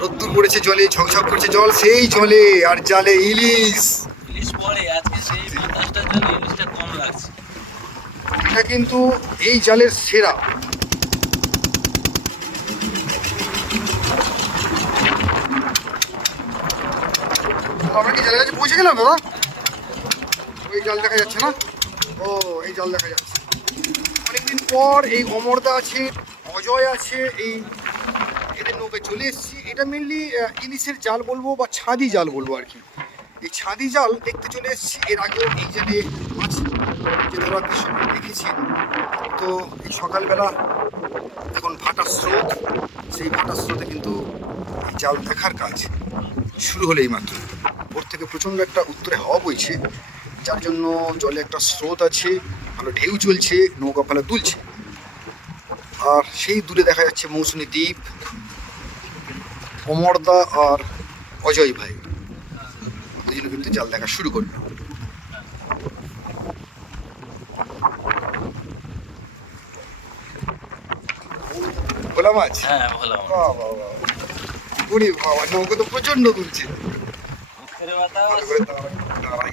রোদ্দুর পড়েছে জলে ঝকঝক করছে জল সেই জলে আর জালে ইলিশ। ইলিশ পরে আজকে সেই বাতাসটার জন্য ইলিশটা কম লাগছে। এটা কিন্তু এই জালের সেরা। আমরা কি জালের কাছে পৌঁছে গেলাম দাদা ওই জাল দেখা যাচ্ছে না? ও এই জাল দেখা যাচ্ছে। অনেকদিন পর এই অমরদা আছে অজয় আছে এই নৌকায় চলে এসেছি। এটা মেনলি ইলিশের জাল বলব বা ছাদি জাল বলব আর কি। এই ছাদি জাল দেখতে চলে এসেছি। এর আগেও এই জালে মাছ যে ধরার দৃশ্য দেখেছেন তো এই সকালবেলা এখন ভাটার স্রোত, সেই ভাটার স্রোতে কিন্তু এই জাল দেখার কাজ শুরু হলো এই মাত্র ভোর থেকে প্রচণ্ড একটা উত্তরে হাওয়া বইছে, যার জন্য জলে একটা স্রোত আছে, ভালো ঢেউ চলছে, নৌকা ফেলা তুলছে আর সেই দূরে দেখা যাচ্ছে মৌসুমী দ্বীপ অমরদা আর অজয় ভাই। দুজনে কিন্তু জাল দেখা শুরু করল। ভোলা মাছ? হ্যাঁ বাহ উনি বাবা নৌকা তো মুখের বাতাস ভালো.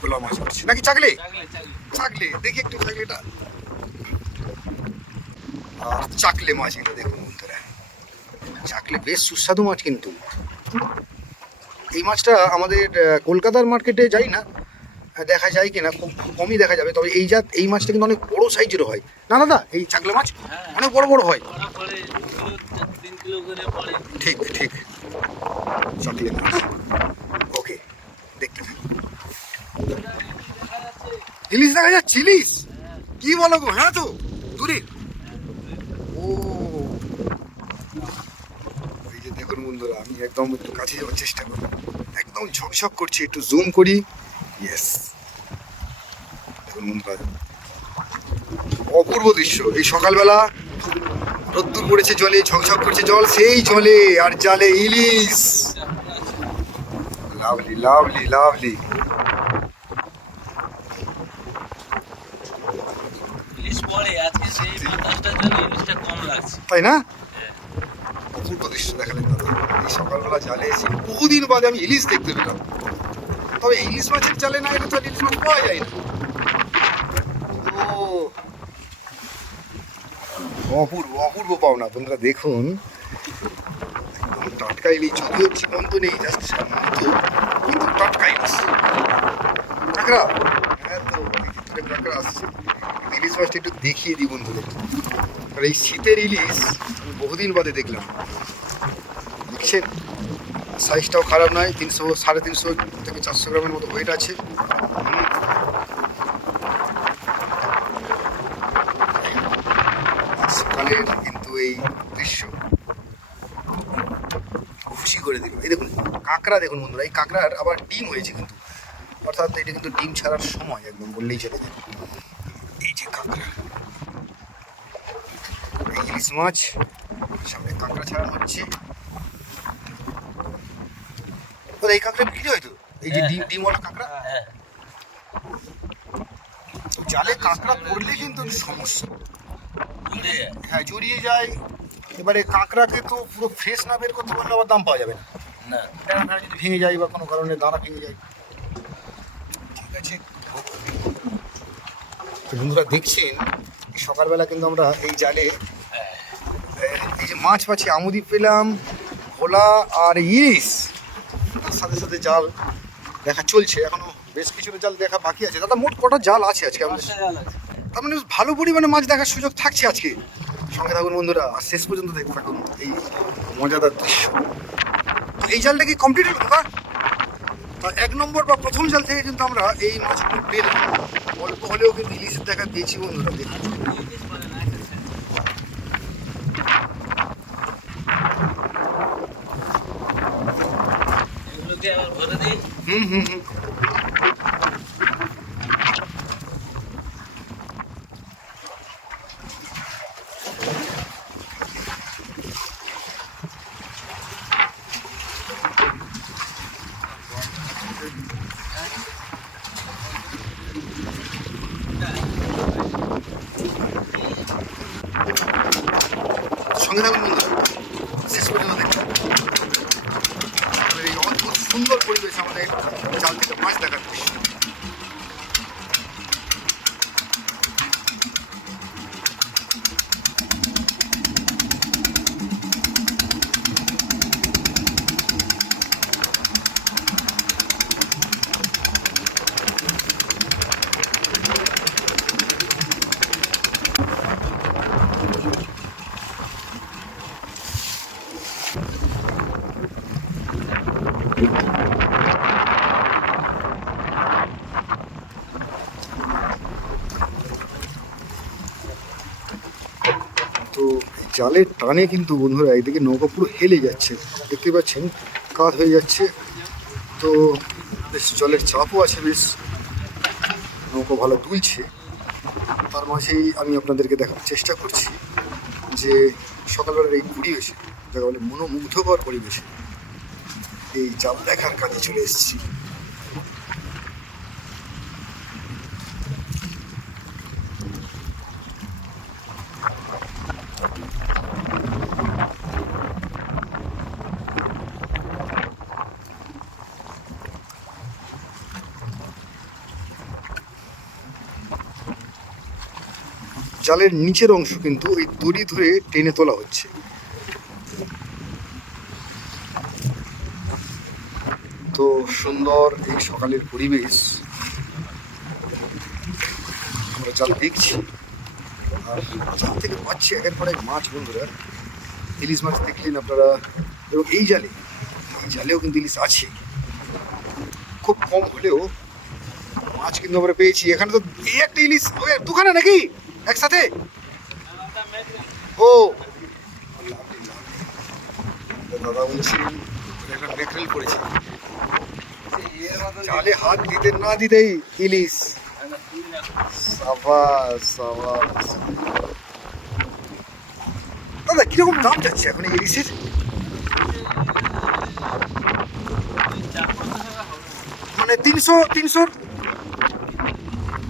ভোলা মাছ নাকি চাকলে চাকলে দেখি একটু চাকলেটা চাকলে মাছ এটা দেখুন বন্ধুরা। চাকলে বেশ সুস্বাদু মাছ কিন্তু। এই মাছটা আমাদের কলকাতার মার্কেটে যাই না দেখা যায় কিনা খুব কমই দেখা যাবে। তবে এই জাত এই মাছটা কিন্তু অনেক বড় সাইজের হয়। না দাদা এই চাকলে মাছ হ্যাঁ। অনেক বড় বড় হয়। ঠিক ঠিক। চাকলে মাছ। ওকে দেখতে ইলিশ দেখা যাচ্ছে ইলিশ? কি বলো গো হ্যাঁ তো দূরে ও এই যে দেখুন বন্ধুরা আমি একদম একটু কাছে যাওয়ার চেষ্টা করি একদম ঝকঝক করছি একটু জুম করি। ইয়েস দেখুন বন্ধুরা অপূর্ব দৃশ্য। এই সকালবেলা রোদ্দুর পড়েছে জলে ঝকঝক করছে জল সেই জলে আর জালে ইলিশ। লাভলি লাভলি লাভলি তাই পরে অপূর্ব দৃশ্য দেখালেন দাদা। এই সকালবেলা জালে এসে বহুদিন বাদে আমি ইলিশ দেখতে পেলাম। তবে ইলিশ মাছের জালে না এটা তো ইলিশ মাছ পাওয়া যায় না। অপূর্ব অপূর্ব পাওনা। বন্ধুরা, দেখুন টাটকা ইলিশ। যদিও জীবন্ত নেই, জাস্ট মতো কিন্তু টাটকা ইলিশ। কাঁকড়া? হ্যাঁ তো কাঁকড়া আসছে। ইলিশ মাছটা একটু দেখিয়ে দিই বন্ধুদের। আর এই শীতের ইলিশ আমি বহুদিন বাদে দেখলাম। দেখছেন? সাইজটাও খারাপ নয়, তিনশো, সাড়ে তিনশো থেকে চারশো গ্রামের মতো ওয়েট আছে। সকালের কিন্তু এই দৃশ্য। খুশি করে দিল। এই দেখুন, কাঁকড়া দেখুন বন্ধুরা, এই কাঁকড়ার আবার ডিম হয়েছে কিন্তু। অর্থাৎ এটা কিন্তু ডিম ছাড়ার সময়, একদম বললেই চলে। যায় এই যে কাঁকড়া। ইলিশ মাছ। সামনে কাঁকড়া ছাড়া হচ্ছে। এই কাঁকড়া বিক্রি হয় তো? এই যে হ্যাঁ, ডিম হ্যাঁ। ডিমওয়ালা কাঁকড়া? হ্যাঁ জালে কাঁকড়া পড়লে কিন্তু সমস্যা। হ্যাঁ জড়িয়ে যায়। এবারে কাঁকড়াকে তো পুরো ফ্রেশ না বের করতে পারলে আবার দাম পাওয়া যাবে না। না। যদি ভেঙে যায় বা কোনো কারণে দানা ভেঙে যায়। ঠিক আছে। বন্ধুরা দেখছেন সকালবেলা কিন্তু আমরা এই জালে যে মাছ পাচ্ছি আমুদি পেলাম ভোলা আর ইলিশ। তার সাথে সাথে জাল দেখা চলছে এখনও বেশ কিছুটা জাল দেখা বাকি আছে। দাদা মোট কটা জাল আছে আজকে আমাদের? তার মানে ভালো পরিমাণে মাছ দেখার সুযোগ থাকছে আজকে। সঙ্গে থাকুন বন্ধুরা আর শেষ পর্যন্ত দেখতে থাকুন এই মজাদার দৃশ্য। তো এই জালটা কি কমপ্লিট হলো দাদা? তা এক নম্বর বা প্রথম জাল থেকে কিন্তু আমরা এই মাছগুলো পেলাম। অল্প হলেও কিন্তু ইলিশের দেখা পেয়েছি বন্ধুরা দেখুন 정상 분들 Thank you. জালের টানে কিন্তু বন্ধুরা একদিকে নৌকা পুরো হেলে যাচ্ছে। দেখতে পাচ্ছেন, কাত হয়ে যাচ্ছে। তো বেশ, জলের চাপও আছে বেশ। নৌকা ভালো দুলছে। তার মাঝেই আমি আপনাদেরকে দেখার চেষ্টা করছি যে সকালবেলার এই পরিবেশে, যাকে বলে মনোমুগ্ধকর পরিবেশে, এই জাল দেখার কাজে চলে এসেছি। জালের নিচের অংশ কিন্তু ওই দড়ি ধরে টেনে তোলা হচ্ছে। তো সুন্দর এই সকালের পরিবেশ। আমরা জাল দেখছি। আর জাল থেকে পাচ্ছি একের পর এক মাছ, বন্ধুরা। ইলিশ মাছ দেখলেন আপনারা। এবং এই জালে, এই জালেও কিন্তু ইলিশ আছে। খুব কম হলেও মাছ কিন্তু আমরা পেয়েছি। এখানে তো এই একটা ইলিশ দুখানে নাকি? একসাথে? ও। দাদা জালে হাত দিতে না ইলিশ। সাবাস দাদা, কীরকম দাম যাচ্ছে এখন ইলিশের? মানে তিনশো তিনশো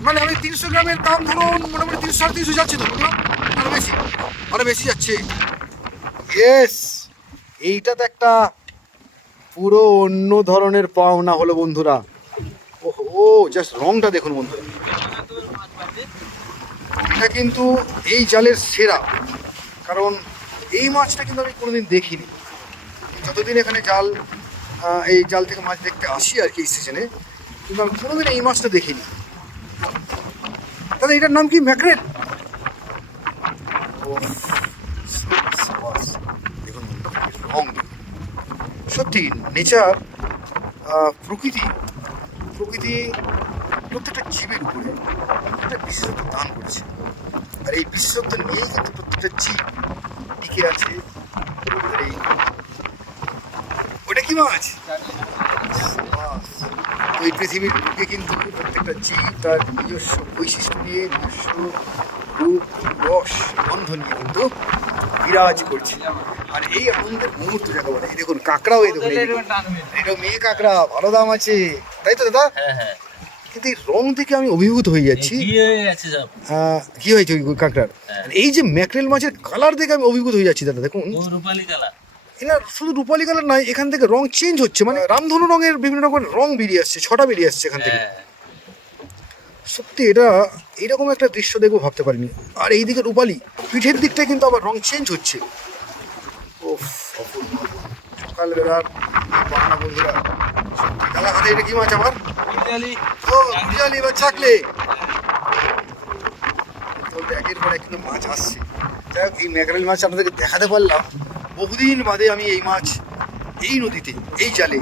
মানে আমি তিনশো গ্রামের দাম ধরুন মোটামুটি তিনশো সাড়ে তিনশো যাচ্ছে তো বুঝলাম আরও বেশি আরও বেশি যাচ্ছে। ইয়েস এইটা তো একটা পুরো অন্য ধরনের পাওনা হলো বন্ধুরা। ও জাস্ট রংটা দেখুন বন্ধুরা। এটা কিন্তু এই জালের সেরা, কারণ এই মাছটা কিন্তু আমি কোনোদিন দেখিনি। যতদিন এখানে জাল এই জাল থেকে মাছ দেখতে আসি আর কি এই সিজনে কিন্তু আমি কোনোদিন এই মাছটা দেখিনি। দাদা এটার নাম কি? ম্যাকরেল দেখুন রং সত্যি নেচার প্রকৃতি প্রকৃতি প্রত্যেকটা জীবের উপরে একটা বিশেষত্ব দান করেছে। আর এই বিশেষত্ব নিয়েই কিন্তু প্রত্যেকটা জীব টিকে আছে। আর এই ওটা কি মাছ? এই পৃথিবীর বুকে কিন্তু প্রত্যেকটা জীব তার নিজস্ব বৈশিষ্ট্য নিয়ে নিজস্ব রূপ রস গন্ধ নিয়ে কিন্তু বিরাজ করছে। আর এই আনন্দের মুহূর্ত যাকে বলে এই দেখুন কাঁকড়াও এই দেখুন এটা মেয়ে কাঁকড়া ভালো দাম আছে। তাই তো দাদা? হ্যাঁ হ্যাঁ। কিন্তু এই রং থেকে আমি অভিভূত হয়ে যাচ্ছি। কি হয়ে হয়েছে কাঁকড়ার। এই যে ম্যাকরেল মাছের কালার দেখে আমি অভিভূত হয়ে যাচ্ছি দাদা দেখুন। রূপালী কালার। এরা শুধু রূপালী কালার নয় এখান থেকে রং চেঞ্জ হচ্ছে। মানে রামধনু রঙের বিভিন্ন রকমের রং বেরিয়ে আসছে ছটা বেরিয়ে আসছে এখান থেকে। হ্যাঁ। সত্যি এটা এরকম একটা দৃশ্য দেখব ভাবতে পারিনি। আর এই এইদিকে রূপালি পিঠের দিকটা কিন্তু আবার রং চেঞ্জ হচ্ছে। সকালবেলার বাংলা বন্ধুরা দাদা হাতে এটা কি মাছ আমার ও বা চাকলে। বলতে একের পর এক কিন্তু মাছ আসছে। যাই হোক এই ম্যাকরেল মাছ আপনাদেরকে দেখাতে পারলাম। বহুদিন বাদে আমি এই মাছ এই নদীতে, এই জালে।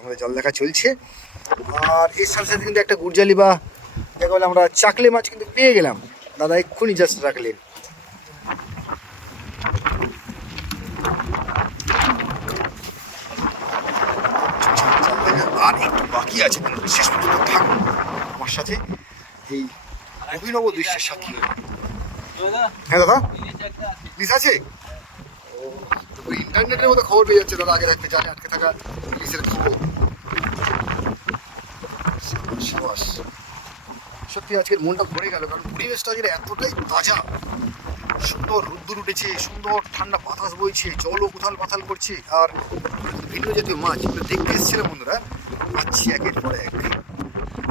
আমাদের জল দেখা চলছে। আর এর সাথে সাথে কিন্তু একটা গুরজালি বা যাকে বলে আমরা চাকলে মাছ কিন্তু পেয়ে গেলাম। দাদা, এক্ষুনি জাস্ট রাখলেন আর একটু বাকি আছে শেষ পর্যন্ত থাকুন। আমার সাথে এই অভিনব দৃশ্যের সাক্ষী হয়ে। দাদা। ইলিশ আছে? ও ইন্টারনেটের মতো খবর পেয়ে যাচ্ছে, দাদা আগে থাকতে জানে আটকে থাকা পুলিশের খবর। সত্যি আজকের মনটা ভরে গেল, কারণ পরিবেশটা আজকে এতটাই তাজা। সুন্দর রোদ্দুর উঠেছে, সুন্দর ঠান্ডা বাতাস বইছে, জলও কোথাল পাথাল করছে, আর ভিন্ন জাতীয় মাছ দেখতে এসেছিলাম বন্ধুরা, পাচ্ছি একের পর এক।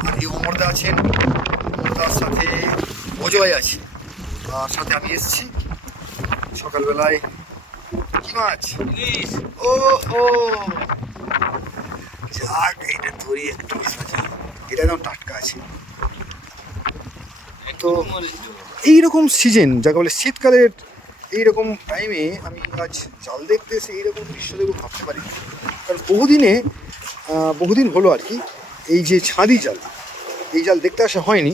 আর এই অমরদা আছেন, অমরদার সাথে অজয় আছে। সাথে আমি এসেছি। সকালবেলায় কি মাছ? ও ও। যাক এইটা ধরি একটু সাজা। এটা একদম টাটকা আছে। দেবো। এইরকম সিজন যাকে বলে শীতকালের এইরকম টাইমে আমি আজ জাল দেখতে এসে এইরকম দৃশ্য দেখব ভাবতে পারি কারণ বহুদিনে বহুদিন হলো আর কি এই যে ছাদি জাল এই জাল দেখতে আসা হয়নি।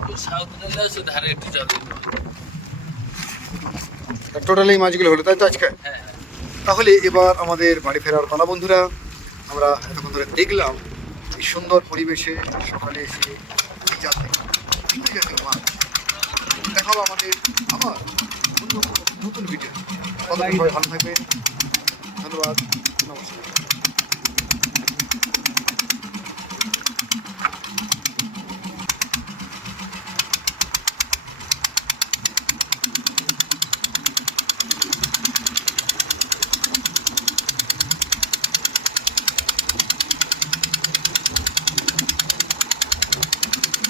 টোটাল মাছগুলো হলো তাই তো আজকে? হ্যাঁ তাহলে এবার আমাদের বাড়ি ফেরার পালা বন্ধুরা। আমরা এতক্ষণ ধরে দেখলাম এই সুন্দর পরিবেশে সকালে এসে এই দেখলাম ভিন্ন জাতীয় মাছ। দেখাবো আমাদের আবার অন্য নতুন ভিডিও সবাই ভালো থাকবে ধন্যবাদ। নমস্কার।